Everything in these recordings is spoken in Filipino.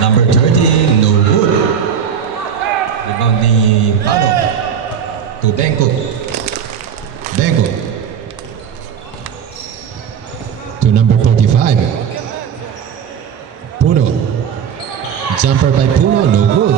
Number 30, no good. Rebound ni Palo. To Benko. Benko. To number 45. Puno. Jumper by Puno, no good.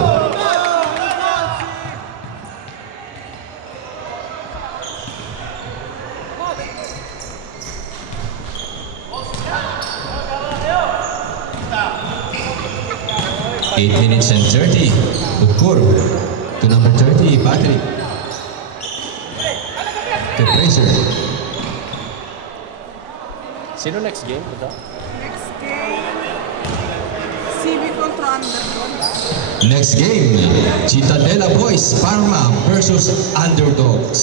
Eight minutes and 30. Bukur. To number 30, Patrick. To Fraser. Sino next game? Ito? Next game, CB kontra Underdogs. Next game, Cittadella Boys Parma versus Underdogs.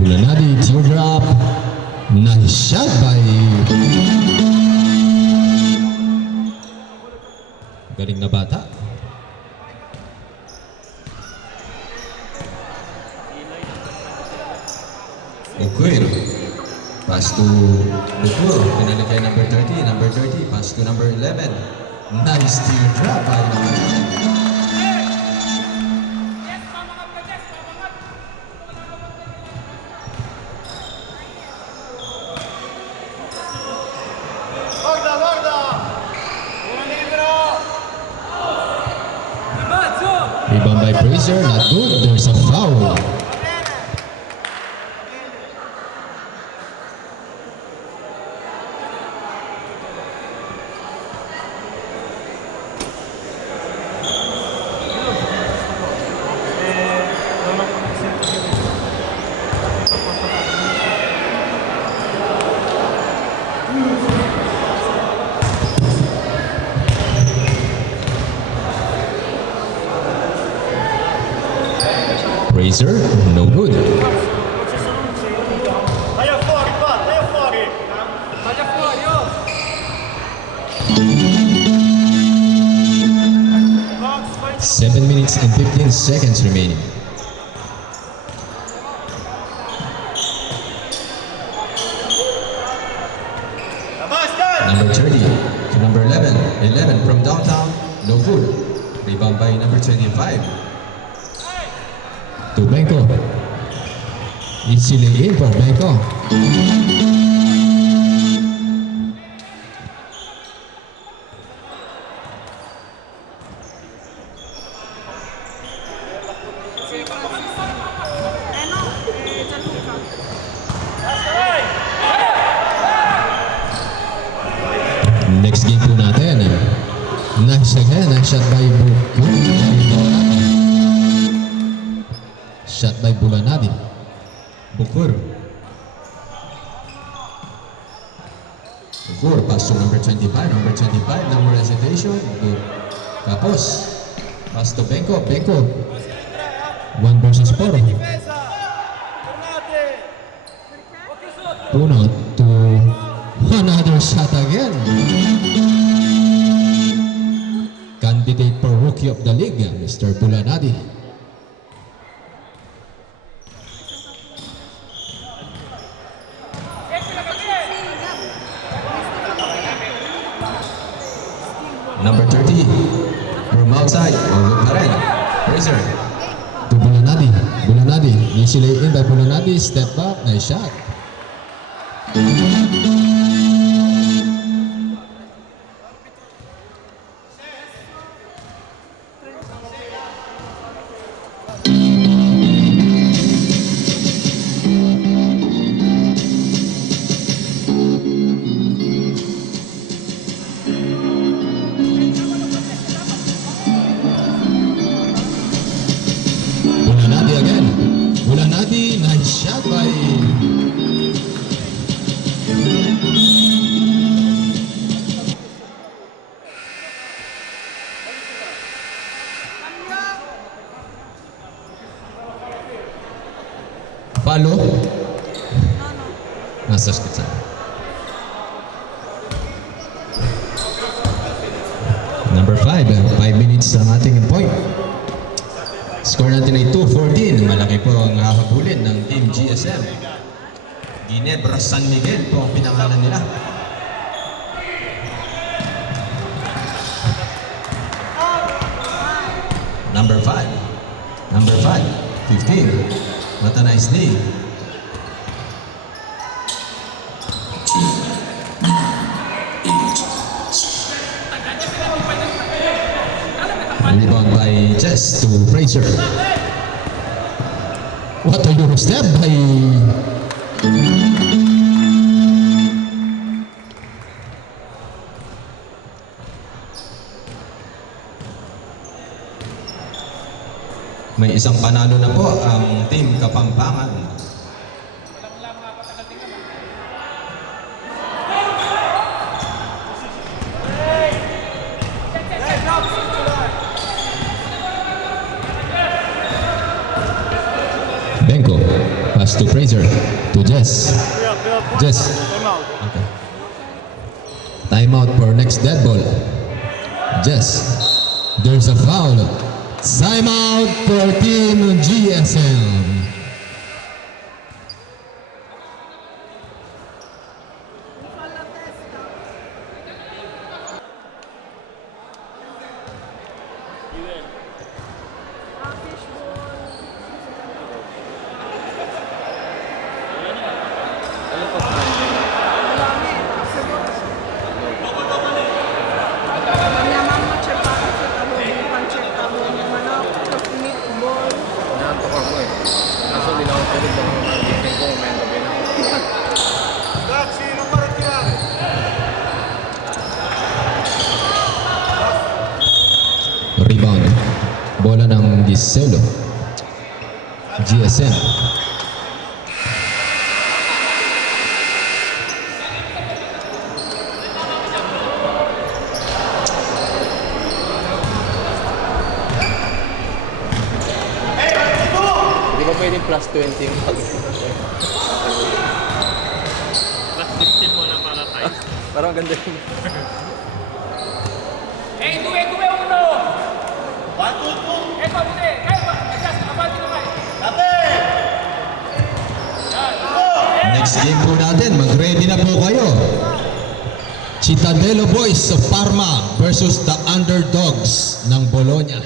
Bulanadi teardrop. Nice shot by galing na bata. Bukur. Pass to Bukur. Pinalik kay number 30. Number 30. Pass to number 11. Nice teardrop by number 11. Rebound by Fraser. Not good. There's a foul. Fraser, no good. Taia fuori, qua, taia fuori! Taglia fuori, oh! 7 minutes and 15 seconds remaining. Number 30 to number 11. 11 from downtown, no good. Rebound by number 25. To Benko. Easily in for Benko. Si Francisco. No, Gianluca. Next game po natin. Nice again. Nice shot by Bukur. Shot by Bulanadi. Bukur. Bukur. Pass to number 25. Number 25. Number hesitation. Good. Tapos. Pass to Benko. Benko. 1 versus 4. Puno to another shot again. Candidate for Rookie of the League, Mr. Bulanadi. Number 30, from outside, good pa rin. Fraser. To Bulanadi. Bulanadi. Easily in by Bulanadi. Step back. Nice shot. Bulanadi again. Bulanadi. Nice shot by Palo. Nasa skitsa. Number 5. 5 minutes ang ating point. Score natin ay 2-14. Malaki po ang hahabulin ng Team GSM. Ginebra San Miguel po ang pinangalan nila. Number 5. Number 5. 15. What a nice knee. Rebound by Jess to Fraser. What a Euro step by may isang panalo na po ang Team Kapampangan. Benko, pass to Fraser, to Jess. Jess. Okay. Timeout for next dead ball. Jess. There's a foul. Timeout for Team GSM. Naantok ako eh. Kaso di na ako tulog baka magising ko may gabi na. Ragazzi, non fare tirare. Rebound. Bola ng Giselo. GSM. Hindi ba pwedeng plus 20 yung pag... Plus 15 mo na para tayo. Parang ganda yun. Uno! 1, 2, 2! Next game po natin, mag-ready na po kayo. Cittadelo Boys of Parma versus the Underdogs ng Bologna.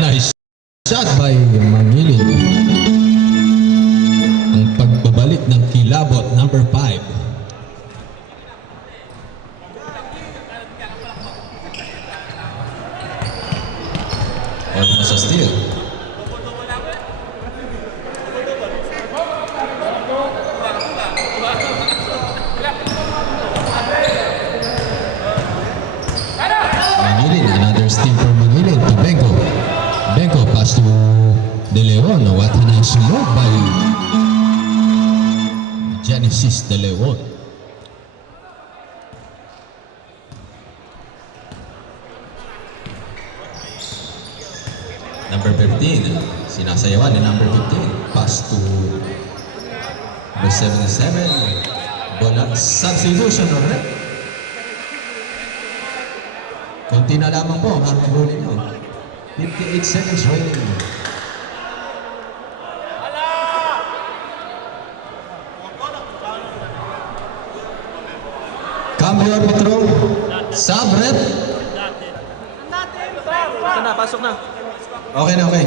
Nice shot by Mangilin. Ang pagbabalik ng kilabot, number 5. Almost a steal. Mangilin, another steal for Mangilin to Benko. Benko pass to De Leon. ngayon, nawata na yung sunod by Genesis De Leon. Number 15, sinasayawan ni number 15. Pass to number 77. Bola, substitution ulit. Konti na lamang po ang habulin nyo. 58 seconds remaining. Cambio arbitro. Sub rep. Ito na, pasok na. Okay na, okay.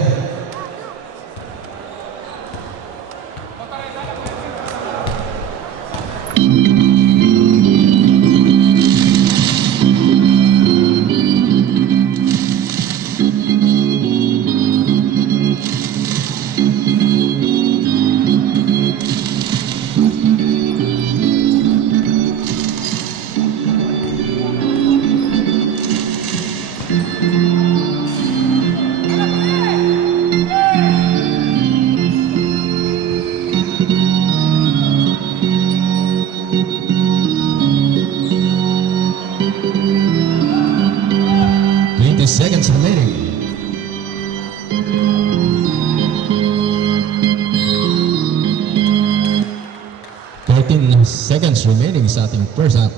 Seconds remaining. Seconds remaining sa ating first half.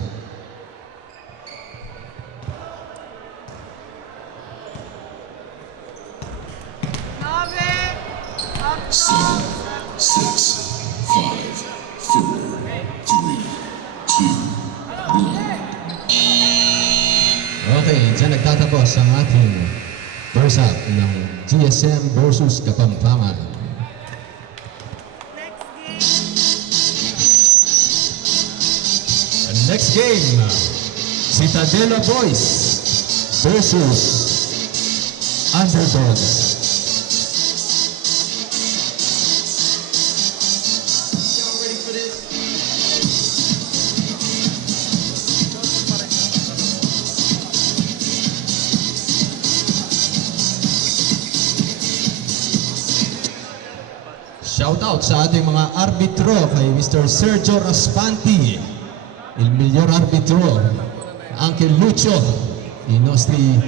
Okay, dyan nagtatapos ang ating first half ng GSM versus Kapampangan. Next game, Citadela Boys versus Underdogs. Shout out sa ating mga arbitro kay Mr. Sergio Raspanti, il miglior arbitro, anche Lucio, i nostri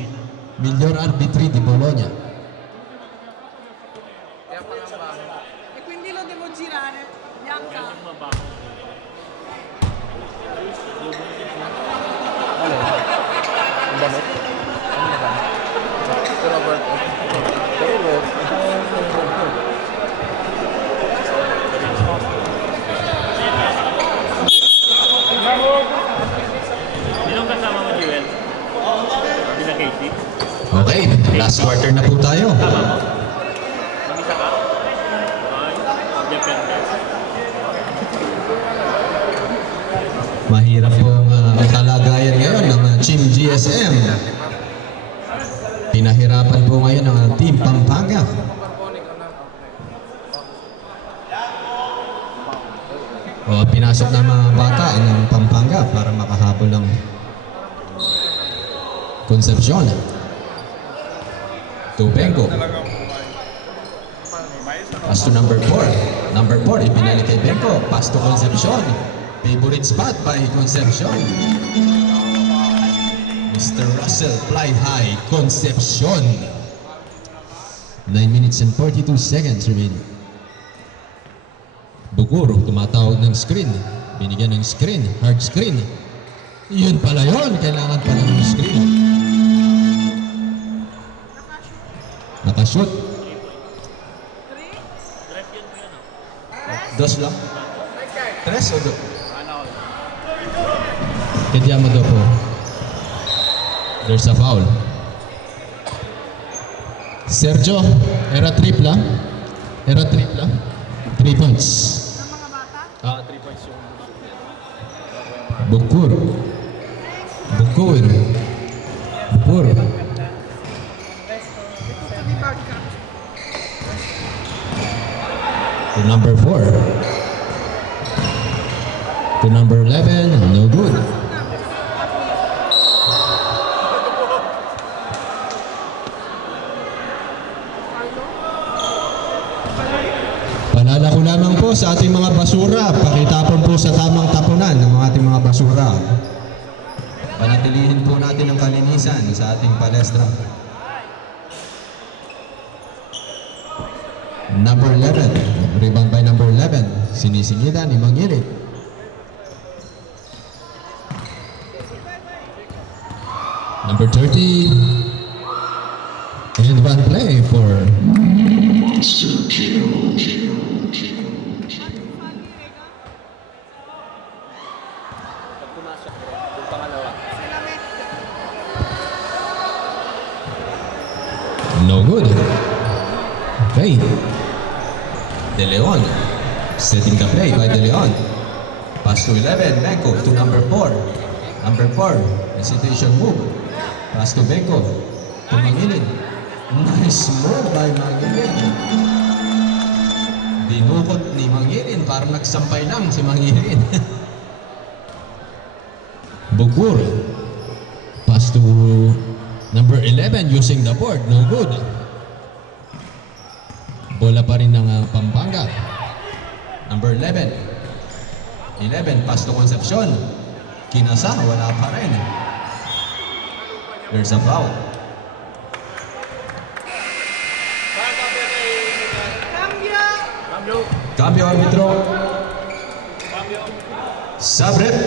miglior arbitri di Bologna. E quindi lo devo girare, bianca. Ang damit? Ano na ba? Si Robert. Sinong kasama mo, Jewel? Sila Casey? Okay, last quarter na po tayo. Tama mo? Mag-isa ka? Ay, depende. Mahirap pong kalagayan ngayon ng Team GSM. Pinahirapan po ngayon ng Team Pampanga. O, pinasok ng mga bata ng Pampanga para makahabol ng Concepcion. Tubengo. Pass to number 4. Number 4, ipinalik kay Benko. Pass to Concepcion. Favorite spot by Concepcion. Mr. Russell, fly high, Concepcion. 9 minutes and 42 seconds remaining. Bukur, tumatawag ng screen. Binigyan ng screen, hard screen. Yun pala yun, kailangan pa ng screen. Nakashoot. Dos lang. Tres o do? Kediamo dopo. There's a foul. Sergio, era tripla. Era tripla. 3 points. Ng mga bata? 3 points yung... Bukur. Bukur. Bukur. Tutto di barca. To number 4. To number 11, no good. Paalala ko lamang po sa ating mga basura, pakitapon po sa tamang tapunan ng ating mga basura. Panatilihin po natin ang kalinisan sa ating palestra. Number 11, rebound by number 11, sinisingitan ni Mangilit. Number 30, and one play for Pag pumasok, yung pangalawa. Sila may no good. Okay. De Leon, setting the play by De Leon. Pass to 11, Benko to number 4. Number 4, hesitation move. Pass to Benko to Mangilin. Nice move by Mangilin. Dinukot ni Mangilin, parang nagsampay lang si Mangilin. Bugur. Pass to number 11 using the board, no good. Bola pa rin ng Pampanga. Number 11. 11, pass to Concepcion. Kinasa, wala pa rin. There's a foul. cambio. Cambio. Cambio arbitro. Sabret.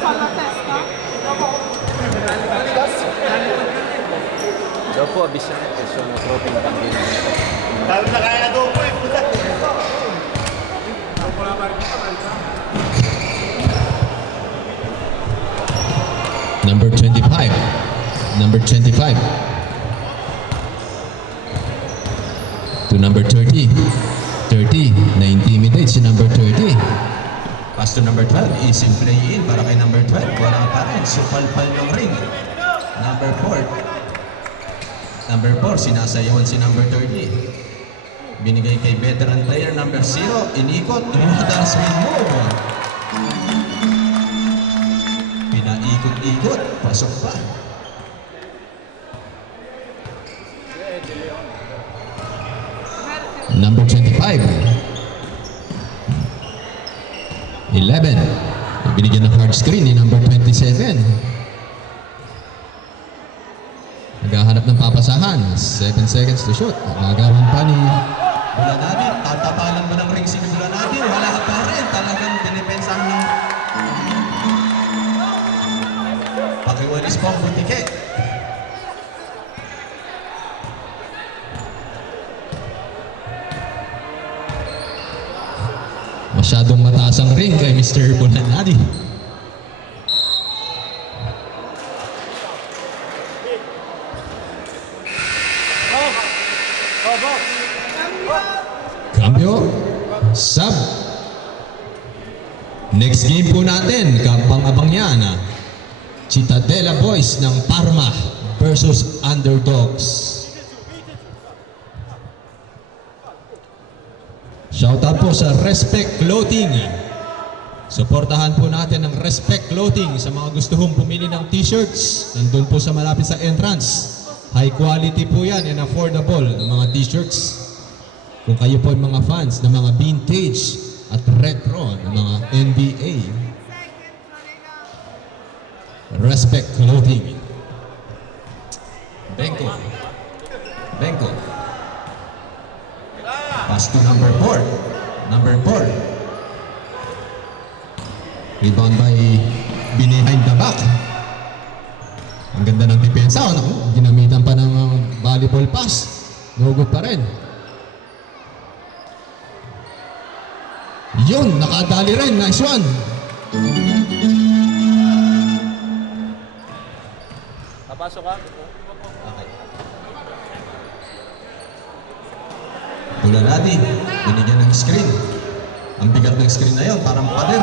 Fa la testa. Dopo avvisano che sono troppo in bambini. Sabi na kaya na doon po eh. Puta. Number 25. Number 25. To number 30. 30. Na-intimidate si number 30. Pass to number 12. Easy play in para kay number 12. Wala pa rin. Supalpal ng ring. Number 4. Number 4. Sinasayawan si number 30. Binigay kay veteran player number 0. Inikot. Dumadas with move. Pinaikot-ikot. Pasok pa. Number 25. 11. Binigyan ng hard screen ni number 27. Naghahanap ng papasahan. 7 seconds to shoot. Nagawan pa ni Bulanadi. Tatapalan ba ng ring si Bulanadi? Wala pa rin. Talagang dinipensahan ng pakiwalis po ang butike. Masyadong mataas ang ring kay Mr. Bulanadi. Cambio. Sub. Next game po natin, kapang-abang yan. Citadela Boys ng Parma versus Underdogs. Shoutout po sa Respect Clothing. Suportahan po natin ang Respect Clothing sa mga gusto hong pumili ng t-shirts. Nandun po sa malapit sa entrance. High quality po yan and affordable ang mga t-shirts. Kung kayo po ay mga fans ng mga vintage at retro ng mga NBA. Respect Clothing. Benko. Benko. Pass to number 4. Number 4. Rebound by behind the back. Ang ganda ng depensa. Ano? Ginamitan pa ng volleyball pass. Nugot pa rin. Yun, nakadali rin. Nice one. Papasok ka? Okay. Bulanadi, binigyan ng screen. Ang bigat ng screen na yun, parang pader.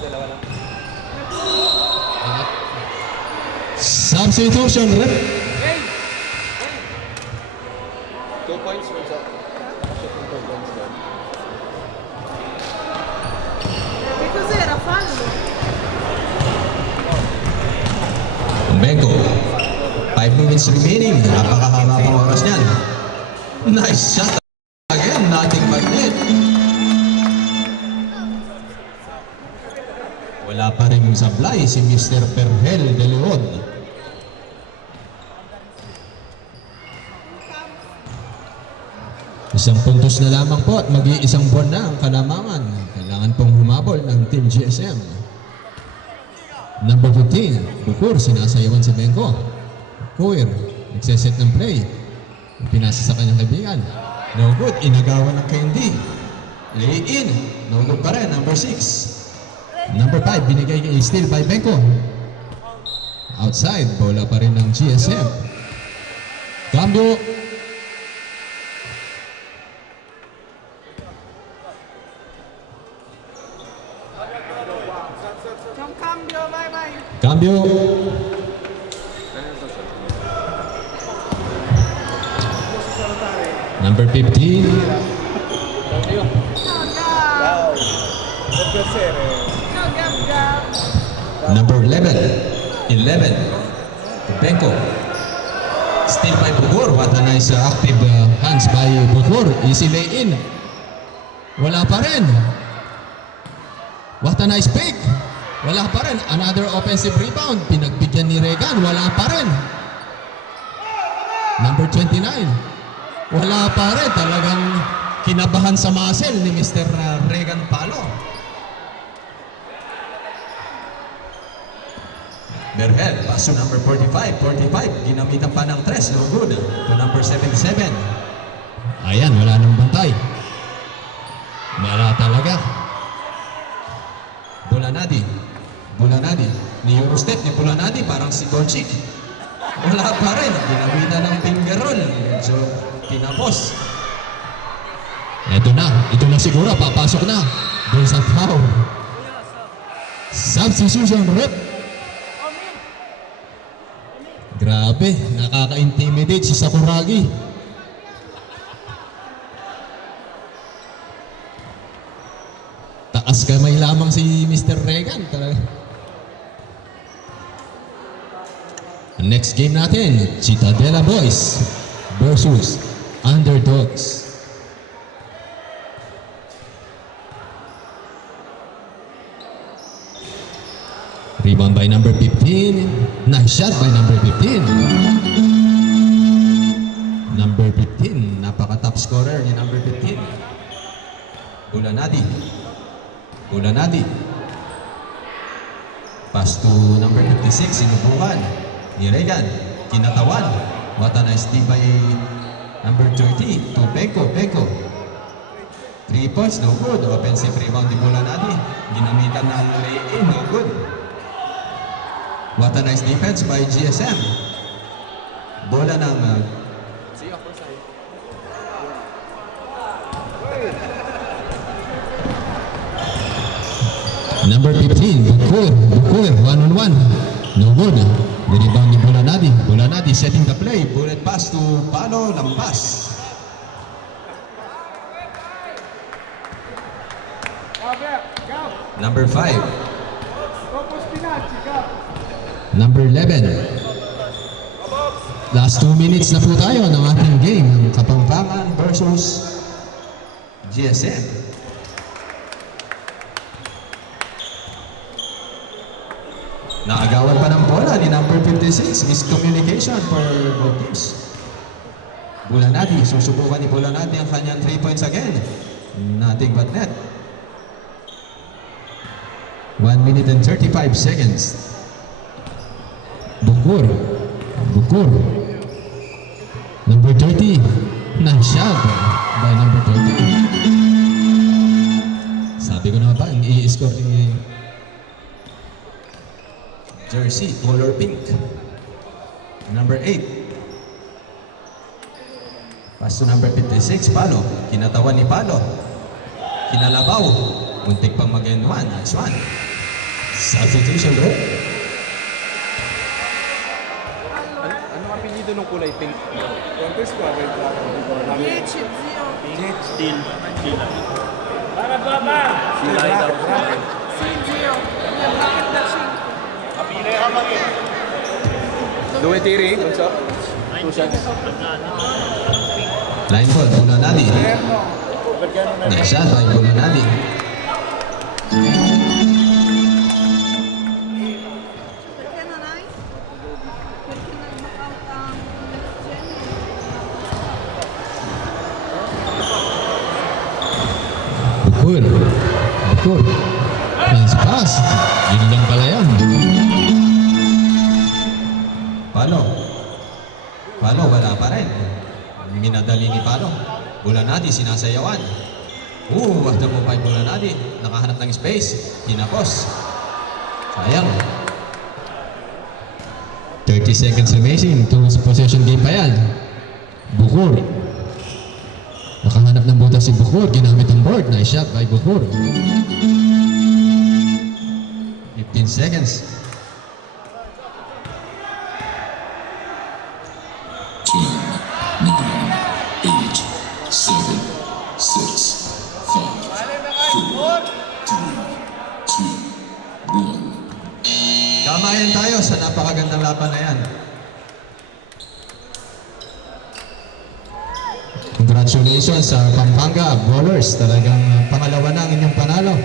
Dalawa lang. Substitution, rep. 2 points for sa. Che cos'era? Fallo? Benko. 5 minutes remaining. Napakahaba pang oras niyan. Nice shot again. Nothing but net. Wala pa rin sablay si Mr. Perhel de Leon. Isang puntos na lamang po at mag-iisang buwan na ang kalamangan. Kailangan pong humabol ng Team GSM. Number 15, Bukur, sinasayawan si Benko. Kuir, nagseset ng play. Pinasa sa kanyang kaibigan. No good, inagawan ng Candy. Lay in, no good pa rin, number 6. Number 5, binigay steal by Benko. Outside, bola pa rin ng GSM. Cambio. C'è un cambio, vai, vai. Cambio. Number 15. Ciao, Gab. Per piacere. Ciao, Gab, Gab. Number 11. 11. Benko. Still by Bukur. What a nice active hands by Bukur. Easy lay in. Wala pa rin. What a nice pick. Wala pa rin. Another offensive rebound. Pinagbigyan ni Regan. Wala pa rin. Number 29. Wala pa rin. Talagang kinabahan sa muscle ni Mr. Regan Palo. Berhel, paso number 45. 45, ginamitan pa ng 3. No good. To number 77. Ayan, wala nang bantay. Wala talaga. Bulanadi. Bulanadi. Ni Eurostep ni Bulanadi parang si Doncic. Wala pa rin. Ginamitan ng finger roll. So, pinapos. Ito na siguro. Papasok na. Doon sa foul. Substitution rep. Grabe, nakaka-intimidate si Sakuragi. Taas kamay lamang si Mr. Regan. Next game natin, Citadela Boys versus Underdogs. Rebound by number 15. Nice shot by number 15. Number 15, napaka-top scorer ni number 15. Bulanadi. Bulanadi. Pass to number 56, sinubukan ni Regan. Kinatawan. What a nice D by number 30 to Benko. Benko. 3 points, no good. Offensive rebound ni Bulanadi. Ginamitan ng lay-in, no good. What a nice defense by GSM. Bola ng number 15, Bukur, 1-on-1. No good. The rebound ni Bulanadi. Bulanadi setting the play. Bullet pass to Palo, lampas. Number 5. Dopo Spinacci, Gab. Number 11. Last 2 minutes na po tayo ng ating game. Ang Kapampangan versus GSM. Naagawan pa ng bola ni number 56. Miscommunication for both teams. Bulanadi. Susubukan ni Bulanadi ang kanyang 3 points again. Nothing but net. 1 minute and 35 seconds. Bukur. Bukur. Number 30. Nice shot by number 30. Sabi ko na ba, ang i-score ni jersey, color pink. Number 8. Pass to number 56, Palo. Kinatawan ni Palo. Kinalabaw. Muntik pang mag-end 1. Nice one. Substitution bro. Ano apelyido ng kulay pink? Quante squadre entrarono? 10, zio. Steel. Sila daw. Sì, zio. Mia bracket da 5. Aprile a Maghetti. Due tiri, bunso. Crucial. Line ball, Bulanadi. Nice shot by Bulanadi. Perché non hai? Perché non knockout ang Bukur. Bukur. Nice pass. Yun lang pala yan. Palo. Palo, wala pa rin. Minadali ni Palo. Bulanadi, sinasayawan. After mo pa yung Bulanadi. Nakahanap ng space. Hinapos. Sayang. 30 seconds remaining. 2 possession game pa yan. Bukur. Nakahanap ng butas si Bukur. Ginamit ang board. Nice shot by Bukur. 15 seconds. 10, 9, 8, 7, 6, 5, 4, 3, 2, 1. Kamayan tayo sa napakagandang laban na yan. Congratulations sa Pampanga Bowlers. Talagang pangalawa na ang inyong panalo.